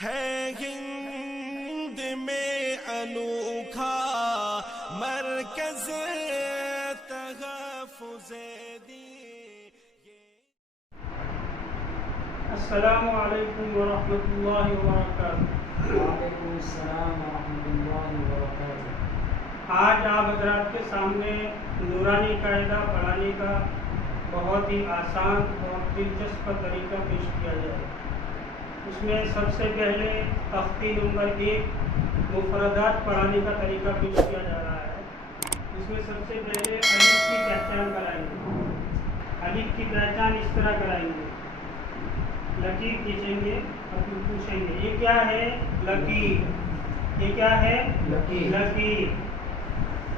है हिंद में अनोखा मरकज़ तहफ़्फ़ुज़ दीन। अस्सलामु अलैकुम वरहमतुल्लाहि वबरकातुहू। वालेकुम अस्सलाम वरहमतुल्लाहि वबरकातुहू। आज आप हज़रात के सामने नूरानी कायदा पढ़ाने का बहुत ही आसान और दिलचस्प तरीका पेश किया जाएगा। उसमें सबसे पहले तख्ती नंबर 1 मुफरदात पढ़ाने का तरीका पेश किया जा रहा है। इसमें सबसे पहले अलिफ की पहचान कराएंगे। अलिफ की पहचान इस तरह कराएंगे, लकीर खींचेंगे और फिर पूछेंगे ये क्या है? लकीर। ये क्या है? लकीर। लकीर।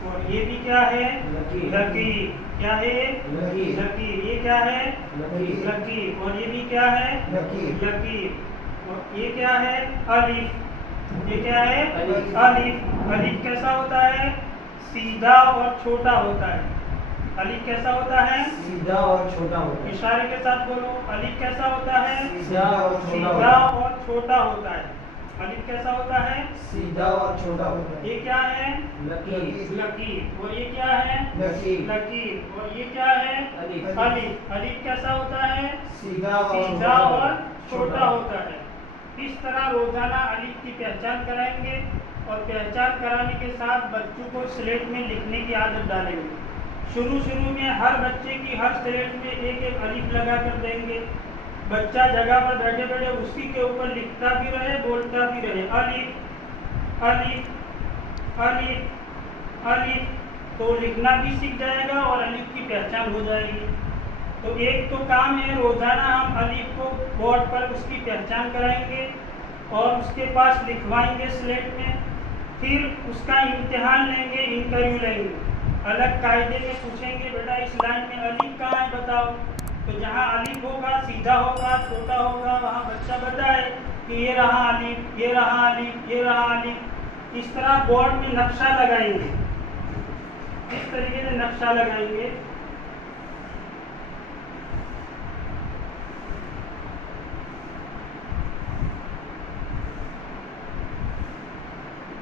और ये भी क्या है? लकीर। लकीर। क्या है? लकीर। लकीर। ये क्या है? लकीर। लकीर। और ये भी क्या है? लकीर। लकीर। और ये क्या है? अलिफ। ये क्या है? अलिफ। अलिफ। अलिफ कैसा होता है? सीधा और छोटा होता है। अलिफ कैसा होता है? सीधा और छोटा होता है। इशारे के साथ बोलो, अलिफ कैसा होता है? सीधा और छोटा सीधा होता है। और छोटा होता है। अलिफ कैसा होता है? सीधा और छोटा होता है। ये क्या है? लकीर। लकीर। और ये क्या है? लकीर। लकीर। और ये क्या है? अलिफ। अलिफ। अलिफ कैसा होता है? सीधा और सीधा छोटा और छोटा होता है। इस तरह रोजाना अलिफ की पहचान कराएंगे और पहचान कराने के साथ बच्चों को स्लेट में लिखने की आदत डालेंगे। शुरू में हर बच्चे की हर स्लेट में एक एक अलिफ लगा कर देंगे। बच्चा जगह पर बैठे बैठे उसी के ऊपर लिखता भी रहे, बोलता भी रहे, अलिफ अलिफ अलिफ अलिफ। तो लिखना भी सीख जाएगा और अलिफ की पहचान हो जाएगी। तो एक तो काम है, रोजाना हम अलिफ को बोर्ड पर उसकी पहचान कराएंगे और उसके पास लिखवाएंगे स्लेट में। फिर उसका इम्तिहान लेंगे, इंटरव्यू लेंगे। अलग कायदे में पूछेंगे, बेटा इस लाइन में अलिफ कहाँ है बताओ। तो जहाँ अलिफ होगा, सीधा होगा, छोटा होगा, वहाँ बच्चा बताए कि ये रहा अलिफ, ये रहा अलिफ, ये रहा अलिफ। इस तरह बोर्ड में नक्शा लगाएंगे। इस तरीके से नक्शा लगाएंगे।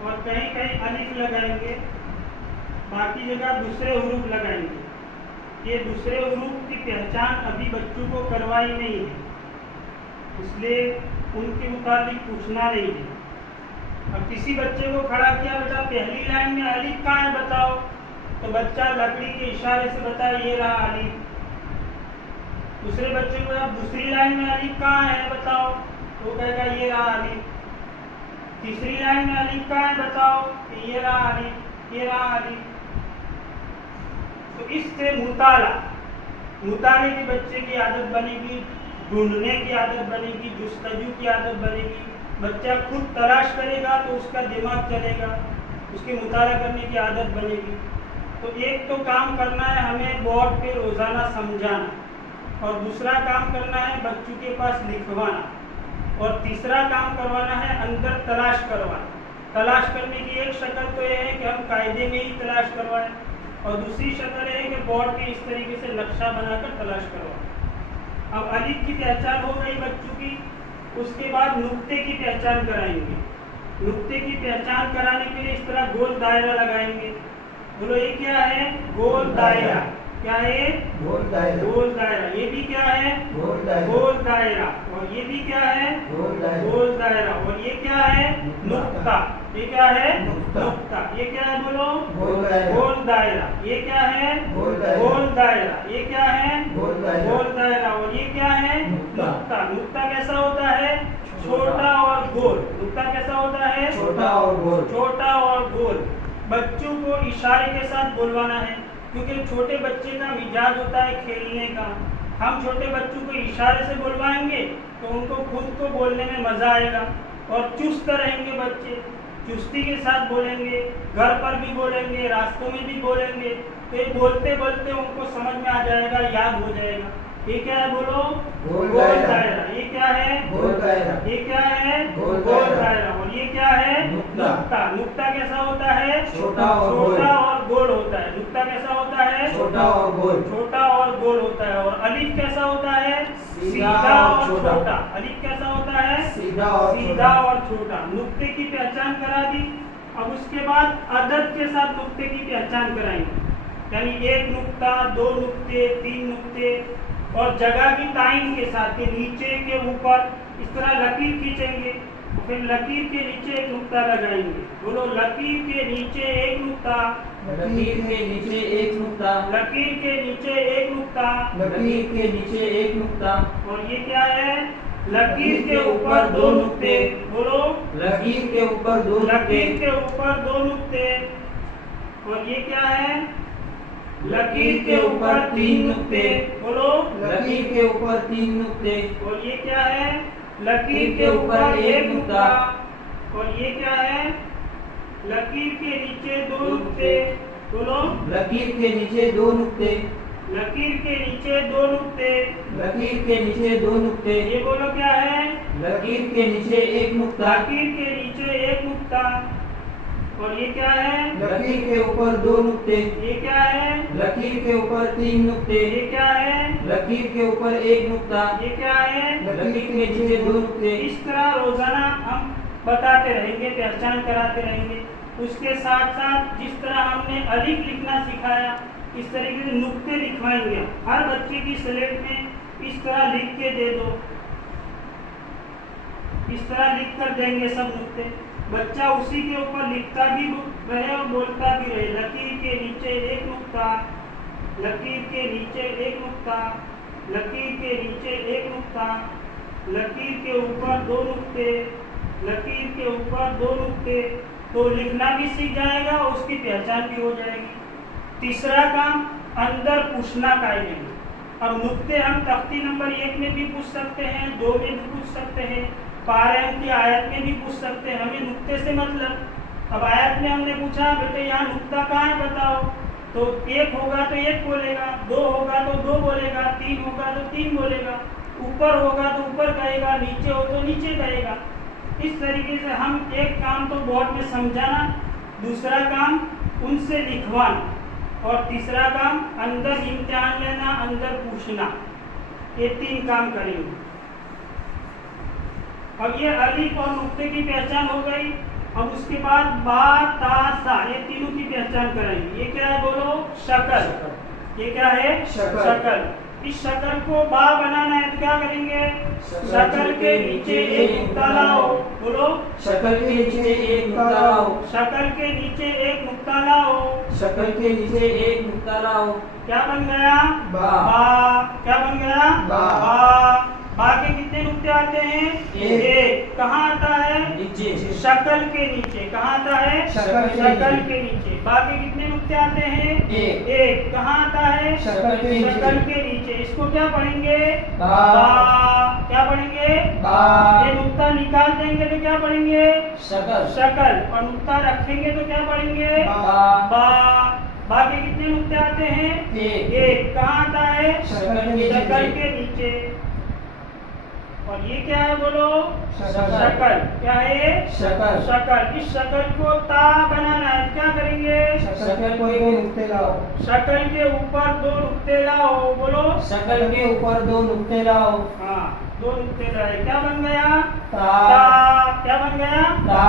और कहीं कहीं अलिफ लगाएंगे, बाकी जगह दूसरे हुरूफ लगाएंगे। ये दूसरे हुरूफ की पहचान अभी बच्चों को करवाई नहीं है, इसलिए उनके मुताबिक पूछना नहीं है। अब किसी बच्चे को खड़ा किया, बेटा पहली लाइन में अलिफ कहाँ है बताओ, तो बच्चा लकड़ी के इशारे से बताए ये रहा अलिफ। दूसरे बच्चे को अब दूसरी लाइन में अलिफ कहाँ है बताओ, तो कहेगा ये रहा अलिफ। तीसरी लाइन में अलिफ कहाँ है बताओ, ये रहा अलिफ, ये रहा अलिफ। तो इससे मुताले की बच्चे की आदत बनेगी, ढूंढने की आदत बनेगी, जुस्तजू की आदत बनेगी। बच्चा खुद तलाश करेगा तो उसका दिमाग चलेगा, उसकी मुताला करने की आदत बनेगी। तो एक तो काम करना है हमें बोर्ड पे रोजाना समझाना, और दूसरा काम करना है बच्चों के पास लिखवाना, और तीसरा काम करवाना है अंदर तलाश करवाना। तलाश करने की एक शक्ल तो यह है कि हम कायदे में ही तलाश करवाएं, और दूसरी शक्ल है कि बोर्ड पे इस तरीके से नक्शा बनाकर तलाश करवाएं। अब अलिफ की पहचान हो गई बच्चों की, उसके बाद नुक्ते की पहचान कराएंगे। नुक्ते की पहचान कराने के लिए इस तरह गोल दायरा लगाएंगे। बोलो ये क्या है? गोल दायरा। क्या है? गोल दायरा। गोल दायरा। ये भी क्या है? गोल दायरा। गोल दायरा। और ये भी क्या है? गोल दायरा। गोल दायरा। और ये क्या है? नुक्ता। ये क्या है? नुक्ता। नुक्ता। ये क्या है बोलो? गोल दायरा। गोल दायरा। ये क्या है? गोल दायरा। गोल दायरा। ये क्या है? गोल दायरा। गोल दायरा। और ये क्या है? नुक्ता। नुक्ता। नुक्ता कैसा होता है? छोटा और गोल। नुक्ता कैसा होता है? छोटा और गोल। छोटा और गोल। बच्चों को इशारे के साथ बोलवाना है, क्योंकि छोटे बच्चे का मिजाज होता है खेलने का। हम छोटे बच्चों को इशारे से बोलवाएंगे तो उनको खुद को बोलने में मजा आएगा, और चुस्त रहेंगे बच्चे, चुस्ती के साथ बोलेंगे, घर पर भी बोलेंगे, रास्तों में भी बोलेंगे। तो ये बोलते बोलते उनको समझ में आ जाएगा, याद हो जाएगा। ये क्या है बोलो? गोल गोल दायरा। दायरा। ये क्या है? गोल दायरा। ये क्या है? गोल गोल दायरा। दायरा। और ये क्या है? नुक्ता। नुक्ता। नुक्ता कैसा होता है? छोटा और गोल। छोटा और गोल होता है। नुक्ता कैसा होता है? छोटा और गोल। छोटा और गोल होता है। और अलिफ कैसा होता है? सीधा और छोटा। अलिफ कैसा होता है? सीधा और छोटा। नुक्ते की पहचान करा दी। अब उसके बाद अदद के साथ नुक्ते की पहचान कराएंगे, यानी एक नुक्ता, दो नुक्ते, तीन नुक्ते, और जगह की ताइन के साथ के नीचे के ऊपर इस तरह लकीर खींचेंगे, फिर लकीर के नीचे एक नुक्ता लगाएंगे। बोलो, लकीर के नीचे एक नुक्ता, लकीर के नीचे एक नुक्ता, लकीर के नीचे एक नुक्ता, लकीर के नीचे एक नुक्ता, और ये क्या है? लकीर के ऊपर दो नुक्ते। बोलो, लकीर के ऊपर दो नुक्ते, लकीर के ऊपर दो नुक्ते, और ये क्या है? लकीर के ऊपर तीन नुक्ते। बोलो, लकीर के ऊपर तीन नुक्ते, और ये क्या है? लकीर के ऊपर एक नुक्ता, और ये क्या है? लकीर के नीचे दो नुक्ते। बोलो, लकीर के नीचे दो नुक्ते, लकीर के नीचे दो नुक्ते, लकीर के नीचे दो नुक्ते, ये बोलो क्या है? लकीर के नीचे एक नुक्ता, लकीर के नीचे एक नुक्ता, और ये क्या है? लकीर के ऊपर दो नुक्ते, ये क्या है? लकीर के ऊपर तीन नुक्ते, ये क्या है? लकीर के ऊपर एक नुक्ता, ये क्या है? लकीर के नीचे दो नुक्ते। इस तरह रोजाना हम बताते रहेंगे, पहचान कराते रहेंगे। उसके साथ साथ जिस तरह हमने अलिफ लिखना सिखाया, इस तरीके से नुक्ते लिखवाएंगे। हर बच्चे की स्लेट में इस तरह लिख के दे दो, इस तरह लिख कर देंगे सब नुक्ते। बच्चा उसी के ऊपर लिखता भी रहे और बोलता भी रहे। लकीर के नीचे एक नुक्ता, लकीर के नीचे एक नुक्ता, लकीर के नीचे एक नुक्ता, लकीर के ऊपर दो नुक्ते, लकीर के ऊपर दो नुक्ते। तो लिखना भी सीख जाएगा और उसकी पहचान भी हो जाएगी। तीसरा काम, अंदर पूछना कायदे में। अब नुक्ते हम तख्ती नंबर 1 में भी पूछ सकते हैं, 2 में भी पूछ सकते हैं, पारायण की आयत में भी पूछ सकते हैं। हमें नुक्ते से मतलब, अब आयत में हमने पूछा बेटे यहाँ नुक्ता कहाँ है बताओ, तो 1 होगा तो 1 बोलेगा, 2 होगा तो 2 बोलेगा, 3 होगा तो 3 बोलेगा, ऊपर होगा तो ऊपर कहेगा, नीचे हो तो नीचे कहेगा। इस तरीके से हम एक काम तो बोर्ड में समझाना, दूसरा काम उनसे लिखवाना, और तीसरा काम अंदर इम्तिहान लेना, अंदर पूछना। ये 3 काम करेंगे। अब ये अलिफ और नुक्ते की पहचान हो गई। अब उसके बाद बा, ता, सा, ये तीनों की पहचान कराएंगे। ये क्या है बोलो? शक्ल। ये क्या है? शक्ल। इस शक्ल को बा बनाना है तो क्या करेंगे? शक्ल के नीचे एक नुक्ता लाओ। बोलो, शक्ल के नीचे एक नुक्ता लाओ, शक्ल के नीचे एक नुक्ता लाओ, शक्ल के नीचे एक नुक्ता लाओ। क्या बन गया? बा। क्या बन गया? बा। बा के कितने नुक्ते आते हैं? एक। कहाँ आता है? नीचे। शक्ल के नीचे। कहाँ आता है? शक्ल के नीचे। बा के कितने नुक्ते आते हैं? एक। कहाँ आता है? शक्ल के नीचे। इसको क्या पढ़ेंगे? बा। क्या पढ़ेंगे? बा। ये नुक्ता निकाल देंगे तो क्या पढ़ेंगे? शक्ल। और नुक्ता रखेंगे तो क्या पढ़ेंगे? बा। बा के कितने नुक्ते आते हैं? एक। कहाँ आता है? शक्ल के नीचे। और ये क्या है बोलो? शक्ल। क्या है? शक्ल। इस शक्ल को ता बनाना है, क्या करेंगे? शक्ल को दो नुक्ते लाओ, शक्ल के ऊपर 2 नुक्ते लाओ। बोलो, शक्ल के ऊपर 2 नुक्ते लाओ। हाँ, 2 नुक्ते लाए। क्या बन गया? ता। क्या बन गया? ता।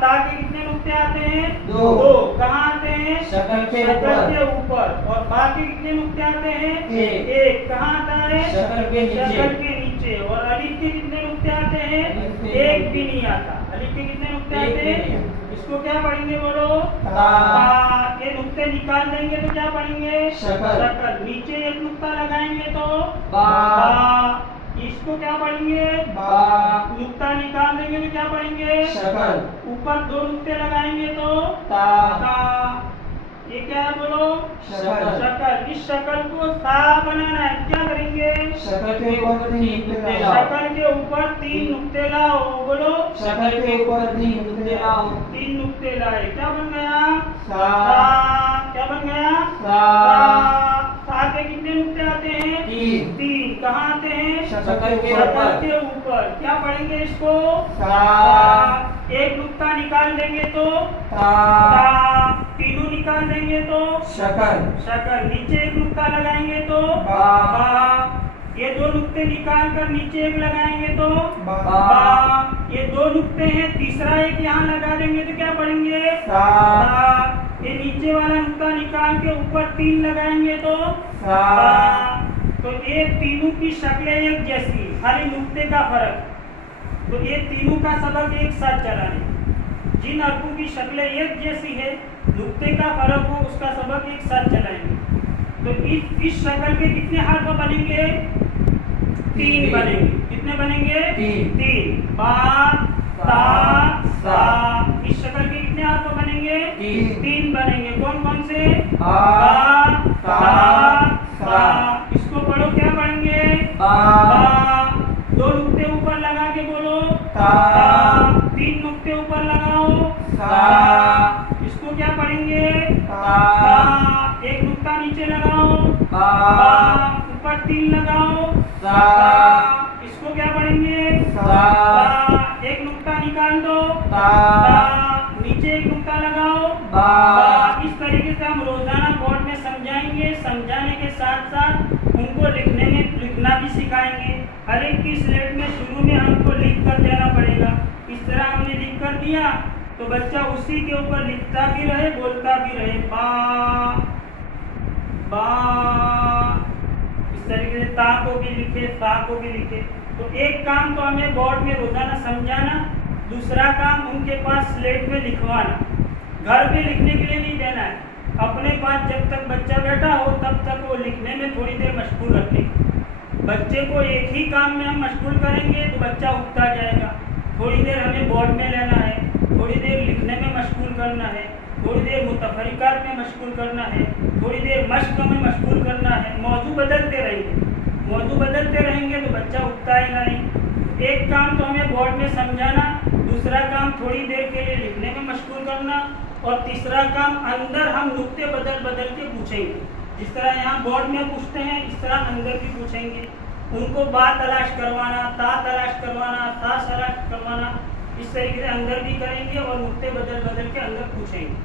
ता के कितने नुक्ते आते हैं? 2। कहाँ आते हैं? शक्ल के ऊपर। और बाकी कितने नुक्ते आते हैं? एक। कहाँ आता है? शक्ल के नीचे। और अलिफ के कितने नुक्ते आते हैं? एक भी नहीं आता। अलिफ के कितने नुक्ते आते हैं? इसको क्या पढ़ेंगे बोलो? ता। ये नुक्ते निकाल देंगे तो क्या पढ़ेंगे? शक्ल। नीचे एक नुक्ता लगाएंगे तो बा। इसको क्या पढ़ेंगे? बा। नुक्ता निकाल देंगे तो क्या पढ़ेंगे? शक्ल। ऊपर 2 नुक्ते लगाएंगे तो ता। ये क्या है बोलो? शक्ल। इस शक्ल को सा बनाना है, क्या करेंगे? शक्ल के ऊपर 3 नुक्ते लाओ, शक्ल के ऊपर 3 नुक्ते लाओ। बोलो, शक्ल के ऊपर 3 नुक्ते लाओ। 3 नुक्ते लाए। क्या बन गया? सा। क्या बन गया? सा के कितने नुक्ते आते हैं? 3। कहाँ आते हैं? शक्ल के ऊपर। क्या पढ़ेंगे इसको? सा। एक नुक्ता निकाल देंगे तो ता। तीनों निकाल देंगे तो शक्ल। नीचे एक नुक्ता लगाएंगे तो बा। ये दो नुक्ते निकाल कर नीचे एक लगाएंगे तो बा। ये दो नुक्ते हैं, तीसरा एक यहाँ लगा देंगे तो क्या पढ़ेंगे सा। ये नीचे वाला नुक्ता निकाल के ऊपर 3 लगाएंगे तो सा। तो ये तीनों की शक्लें एक जैसी, खाली नुक्ते का फर्क। तो ये तीनों का सबक एक साथ चलाएंगे। जिन हरफों की शक्लें एक जैसी है, नुक्ते का फर्क हो, उसका सबक एक साथ चलाएंगे। तो इस शक्ल के कितने हर्फ बनेंगे? 3 बनेंगे। कितने बनेंगे? 3। बा, ता, सा। इस शक्ल के कितने हर्फ बनेंगे? 3 बनेंगे। कौन कौन से? बा, ता, सा। इसको पढ़ो, क्या पढ़ेंगे? बा। 2 नुक्ते ऊपर लगा के बोलो ता। 3 नुक्ते ऊपर लगाओ सा। इसको क्या पढ़ेंगे? ता। 1 नुक्ता नीचे लगाओ बा। ऊपर 3 लगाओ सा। इसको क्या पढ़ेंगे? सा। 1 नुक्ता निकाल दो ता। नीचे 1 नुक्ता लगाओ बा। इस तरीके से हम रोजाना बोर्ड में समझाएंगे। समझाने के साथ साथ उनको लिखना भी सिखाएंगे। हर एक की स्लेट में शुरू में हमको लिख कर देना पड़ेगा। इस तरह हमने लिख कर दिया तो बच्चा उसी के ऊपर लिखता भी रहे, बोलता भी रहे। बा, बा। इस तरीके से ता को भी लिखे, सा को भी लिखे। तो एक काम तो हमें बोर्ड में रोजाना समझाना, दूसरा काम उनके पास स्लेट में लिखवाना। घर पे लिखने के लिए नहीं देना है। अपने पास जब तक बच्चा बैठा हो तब तक वो लिखने में थोड़ी देर मशगूल रखें। बच्चे को एक ही काम में हम मशगूल करेंगे तो बच्चा उगता जाएगा। थोड़ी देर हमें बोर्ड में लेना है, थोड़ी देर लिखने में मशगूल करना है, थोड़ी देर मुतफरिकात में मशगूल करना है, थोड़ी देर मश्क में मशगूल करना है। मौजू बदलते रहेंगे तो बच्चा उगता है नहीं। एक काम तो हमें बोर्ड में समझाना, दूसरा काम थोड़ी देर के लिए लिखने में मशगूल करना, और तीसरा काम अंदर हम नुक्ते बदल के पूछेंगे। जिस तरह यहाँ बोर्ड में पूछते हैं इस तरह अंदर भी पूछेंगे। उनको बा तलाश करवाना, ता तलाश करवाना, सा तलाश करवाना, इस तरीके से अंदर भी करेंगे और नुक्ते बदल के अंदर पूछेंगे।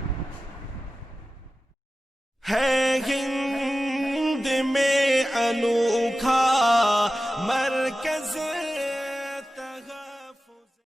है हिंद में अनोखा मरकज़